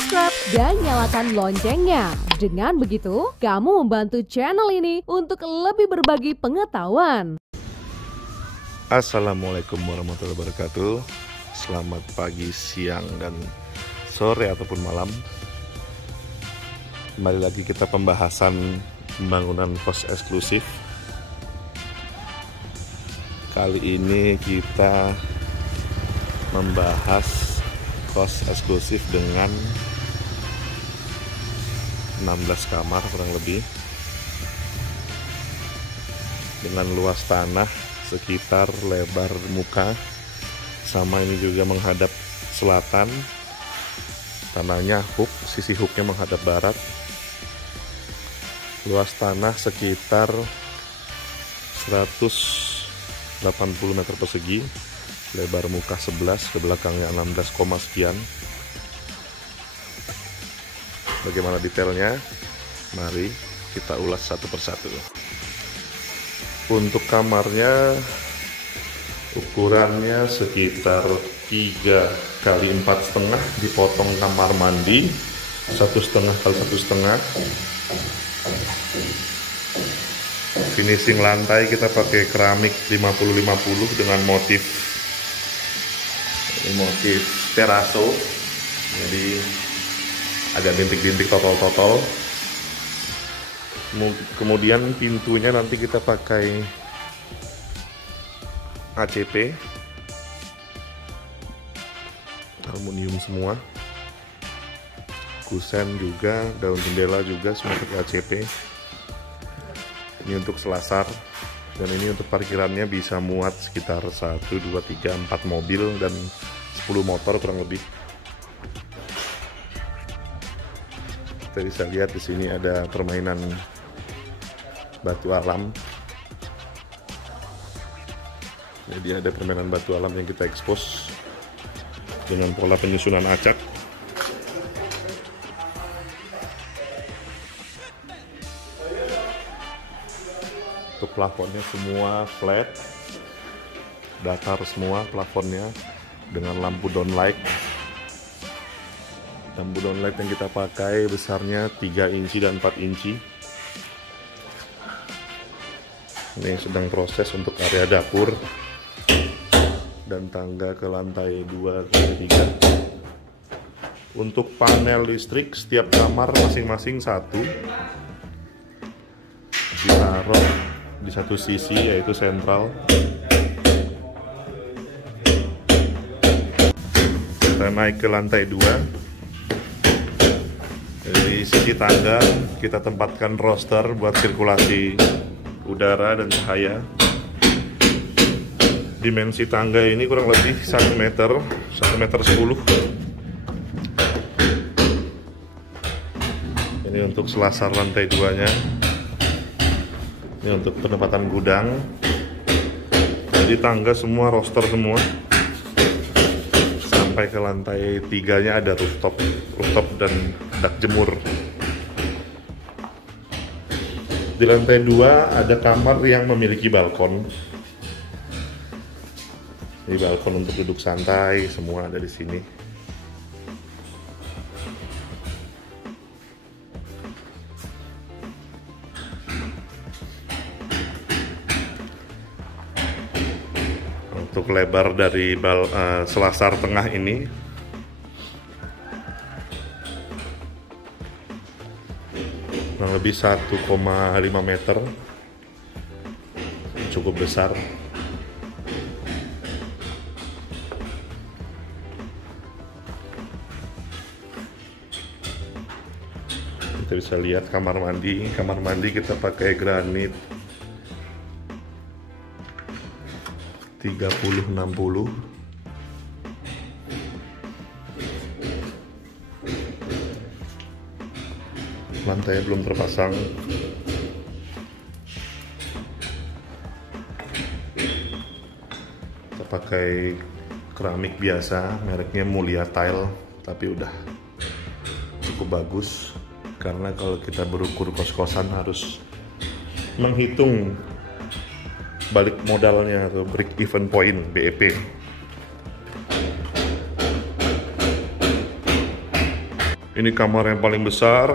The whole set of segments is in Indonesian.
subscribe, dan nyalakan loncengnya. Dengan begitu, kamu membantu channel ini untuk lebih berbagi pengetahuan. Assalamualaikum warahmatullahi wabarakatuh. Selamat pagi, siang, dan sore ataupun malam. Kembali lagi kita pembahasan pembangunan kos eksklusif. Kali ini kita membahas kos eksklusif dengan 16 kamar kurang lebih, dengan luas tanah sekitar lebar muka, sama ini juga menghadap selatan, tanahnya hook, sisi hooknya menghadap barat. Luas tanah sekitar 180 meter persegi, lebar muka 11, ke belakangnya 16, sekian. Bagaimana detailnya? Mari kita ulas satu persatu. Untuk kamarnya, ukurannya sekitar 3 kali 4,5, dipotong kamar mandi 1,5 kali 1,5. Finishing lantai kita pakai keramik 50-50 dengan motif teraso, jadi ada bintik-bintik totol-totol. Kemudian pintunya nanti kita pakai ACP aluminium semua, kusen juga, daun jendela juga semua pakai ACP. Ini untuk selasar, dan ini untuk parkirannya bisa muat sekitar 1, 2, 3, 4 mobil dan 10 motor kurang lebih. Kita bisa lihat di sini ada permainan batu alam. Jadi ada permainan batu alam yang kita ekspos dengan pola penyusunan acak. Untuk plafonnya semua flat, datar semua plafonnya dengan lampu downlight. Lampu downlight yang kita pakai besarnya 3 inci dan 4 inci. Ini sedang proses untuk area dapur dan tangga ke lantai 2 dan 3. Untuk panel listrik setiap kamar masing-masing satu, ditaruh di satu sisi, yaitu sentral. Kita naik ke lantai 2. Dari sisi tangga kita tempatkan roster buat sirkulasi udara dan cahaya. Dimensi tangga ini kurang lebih 1 meter 10. Ini untuk selasar lantai 2-nya. Ini untuk penempatan gudang. Jadi tangga semua roster semua. Sampai ke lantai 3-nya ada rooftop dan dak jemur. Di lantai 2 ada kamar yang memiliki balkon. Ini balkon untuk duduk santai, semua ada di sini. Untuk lebar dari selasar tengah ini kurang lebih 1,5 meter, cukup besar. Kita bisa lihat kamar mandi kita pakai granit 30-60. Lantainya belum terpasang. Kita pakai keramik biasa, mereknya Mulia Tile, tapi udah cukup bagus. Karena kalau kita berukur kos-kosan harus menghitung balik modalnya atau break even point, BEP. Ini kamar yang paling besar,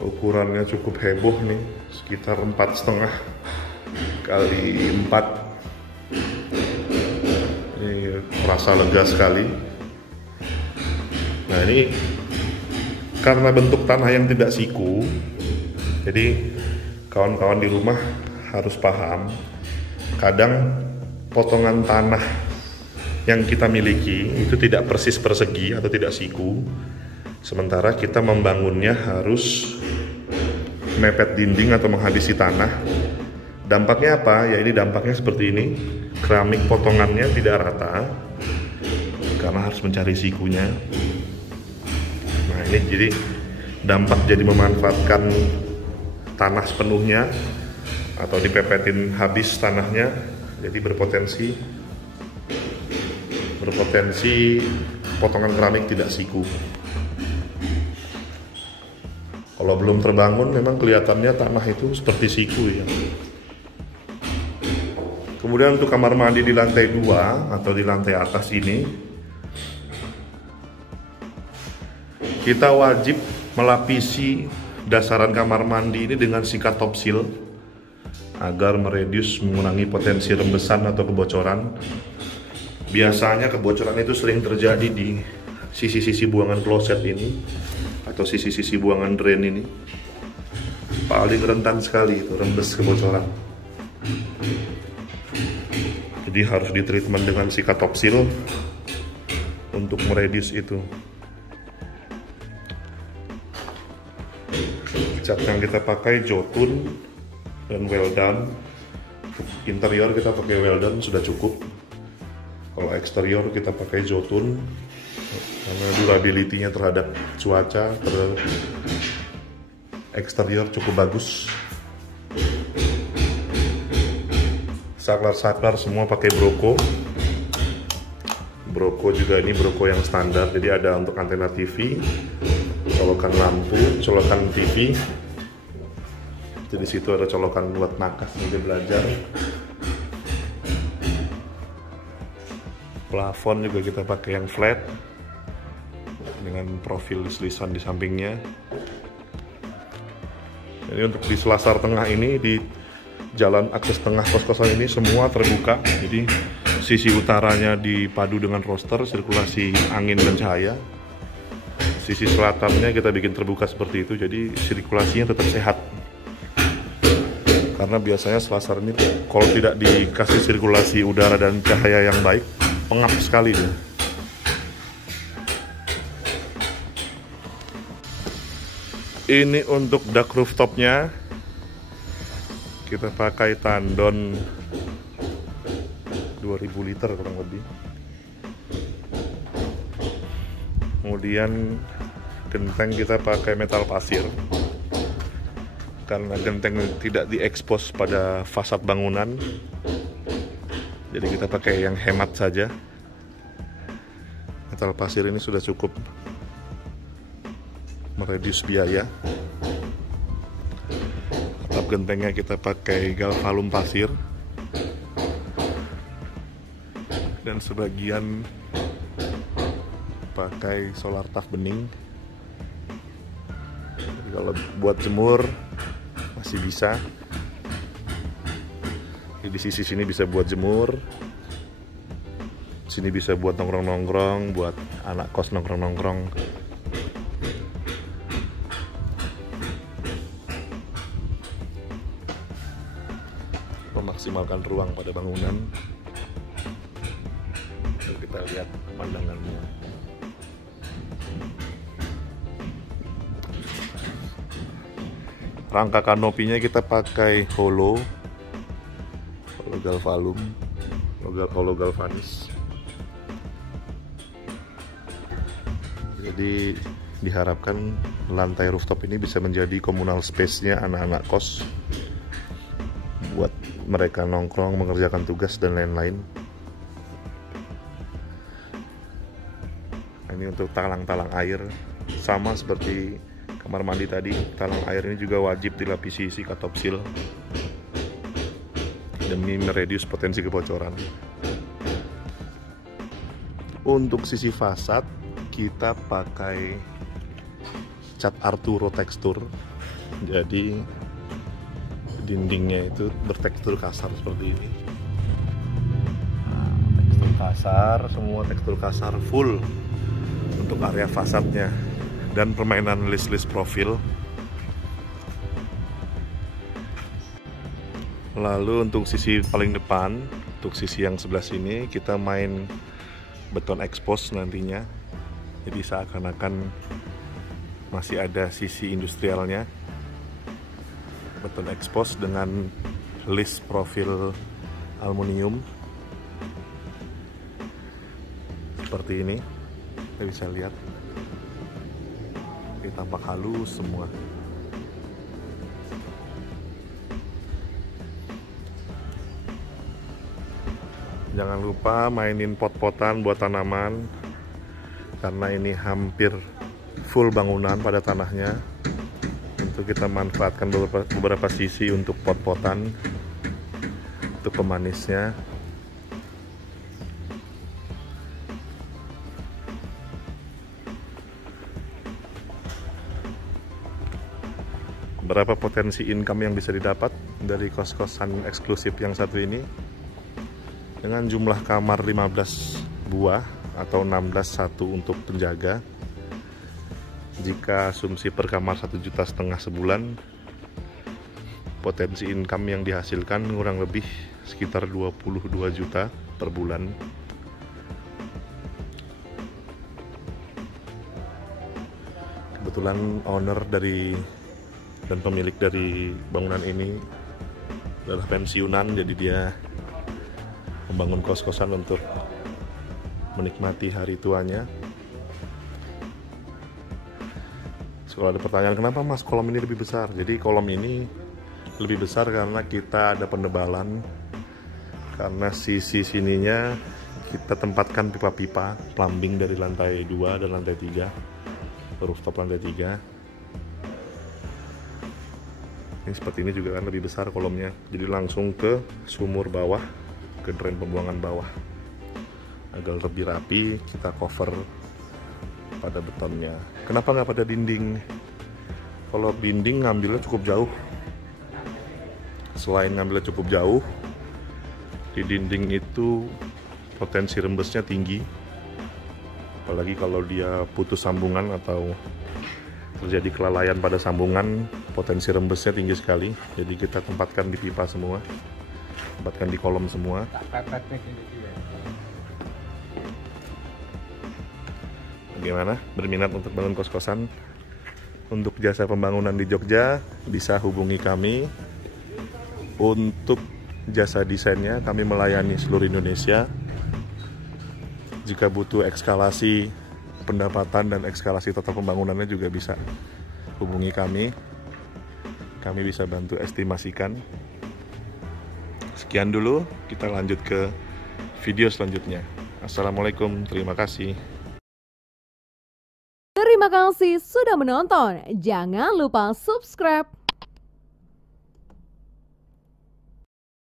ukurannya cukup heboh nih, sekitar 4,5 kali 4. Ini rasa lega sekali. Nah, ini karena bentuk tanah yang tidak siku, jadi kawan-kawan di rumah harus paham, kadang potongan tanah yang kita miliki itu tidak persis persegi atau tidak siku, sementara kita membangunnya harus mepet dinding atau menghabisi tanah. Dampaknya apa? Ya ini dampaknya seperti ini, keramik potongannya tidak rata karena harus mencari sikunya. Nah ini jadi dampak jadi memanfaatkan tanah sepenuhnya atau dipepetin habis tanahnya, jadi berpotensi potongan keramik tidak siku. Kalau belum terbangun memang kelihatannya tanah itu seperti siku ya. Kemudian untuk kamar mandi di lantai 2 atau di lantai atas ini, kita wajib melapisi dasaran kamar mandi ini dengan sikat top seal agar mengurangi potensi rembesan atau kebocoran. Biasanya kebocoran itu sering terjadi di sisi-sisi buangan kloset ini atau sisi-sisi buangan drain ini. Paling rentan sekali itu rembes kebocoran. Jadi harus ditreatment dengan sikat top seal untuk mereduce itu. Cat yang kita pakai Jotun dan well done. Interior kita pakai well done sudah cukup. Kalau eksterior kita pakai Jotun karena durability-nya terhadap cuaca eksterior cukup bagus. Saklar-saklar semua pakai Broco. Broco juga ini Broco yang standar, jadi ada untuk antena TV, colokan lampu, colokan TV. Di situ ada colokan buat nakas nanti belajar. Plafon juga kita pakai yang flat dengan profil lis-lisan di sampingnya. Jadi untuk di selasar tengah ini, di jalan akses tengah kos-kosan ini semua terbuka. Jadi sisi utaranya dipadu dengan roster sirkulasi angin dan cahaya. Sisi selatannya kita bikin terbuka seperti itu, jadi sirkulasinya tetap sehat. Karena biasanya selasar ini kalau tidak dikasih sirkulasi udara dan cahaya yang baik, pengap sekali dia. Ini untuk dak rooftopnya, kita pakai tandon 2000 liter kurang lebih. Kemudian genteng kita pakai metal pasir karena genteng tidak diekspos pada fasad bangunan, jadi kita pakai yang hemat saja. Metal pasir ini sudah cukup mereduce biaya. Atap gentengnya kita pakai galvalum pasir dan sebagian pakai solar taf bening. Jadi kalau buat jemur masih bisa. Di sisi sini bisa buat jemur, sini bisa buat nongkrong-nongkrong, buat anak kos nongkrong-nongkrong. Memaksimalkan ruang pada bangunan. Kita lihat pemandangannya. Rangka kanopinya kita pakai holo galvalum, holo galvanis. Jadi diharapkan lantai rooftop ini bisa menjadi komunal space-nya anak-anak kos buat mereka nongkrong, mengerjakan tugas dan lain-lain. Ini untuk talang-talang air, sama seperti kamar mandi tadi, talang air ini juga wajib dilapisi sikat top seal demi mereduce potensi kebocoran. Untuk sisi fasad kita pakai cat Arturo tekstur, jadi dindingnya itu bertekstur kasar seperti ini. Nah, tekstur kasar, semua tekstur kasar full untuk area fasadnya, dan permainan list-list profil. Lalu untuk sisi paling depan, untuk sisi yang sebelah sini kita main beton expose nantinya, jadi seakan-akan masih ada sisi industrialnya. Beton expose dengan list profil aluminium seperti ini, kita bisa lihat ini tampak halus semua. Jangan lupa mainin pot-potan buat tanaman, karena ini hampir full bangunan pada tanahnya. Untuk kita manfaatkan beberapa sisi untuk pot-potan, untuk pemanisnya. Berapa potensi income yang bisa didapat dari kos-kosan eksklusif yang satu ini? Dengan jumlah kamar 15 buah atau 16 satu untuk penjaga. Jika asumsi per kamar 1,5 juta sebulan, potensi income yang dihasilkan kurang lebih sekitar 22 juta per bulan. Kebetulan owner dan pemilik dari bangunan ini adalah pensiunan, jadi dia membangun kos-kosan untuk menikmati hari tuanya. Kalau ada pertanyaan kenapa mas kolom ini lebih besar, jadi kolom ini lebih besar karena kita ada penebalan, karena sisi sininya kita tempatkan pipa-pipa plumbing dari lantai 2 dan lantai 3, rooftop lantai 3. Ini seperti ini juga kan lebih besar kolomnya, jadi langsung ke sumur bawah, ke drain pembuangan bawah. Agar lebih rapi, kita cover pada betonnya. Kenapa nggak pada dinding? Kalau dinding ngambilnya cukup jauh. Selain ngambilnya cukup jauh, di dinding itu potensi rembesnya tinggi. Apalagi kalau dia putus sambungan atau terjadi kelalaian pada sambungan, potensi rembesnya tinggi sekali. Jadi kita tempatkan di pipa semua, tempatkan di kolom semua. Bagaimana? Berminat untuk bangun kos-kosan? Untuk jasa pembangunan di Jogja, bisa hubungi kami. Untuk jasa desainnya, kami melayani seluruh Indonesia. Jika butuh ekskalasi pendapatan dan ekskalasi total pembangunannya juga bisa hubungi kami. Kami bisa bantu estimasikan. Sekian dulu, kita lanjut ke video selanjutnya. Assalamualaikum, terima kasih. Terima kasih sudah menonton. Jangan lupa subscribe.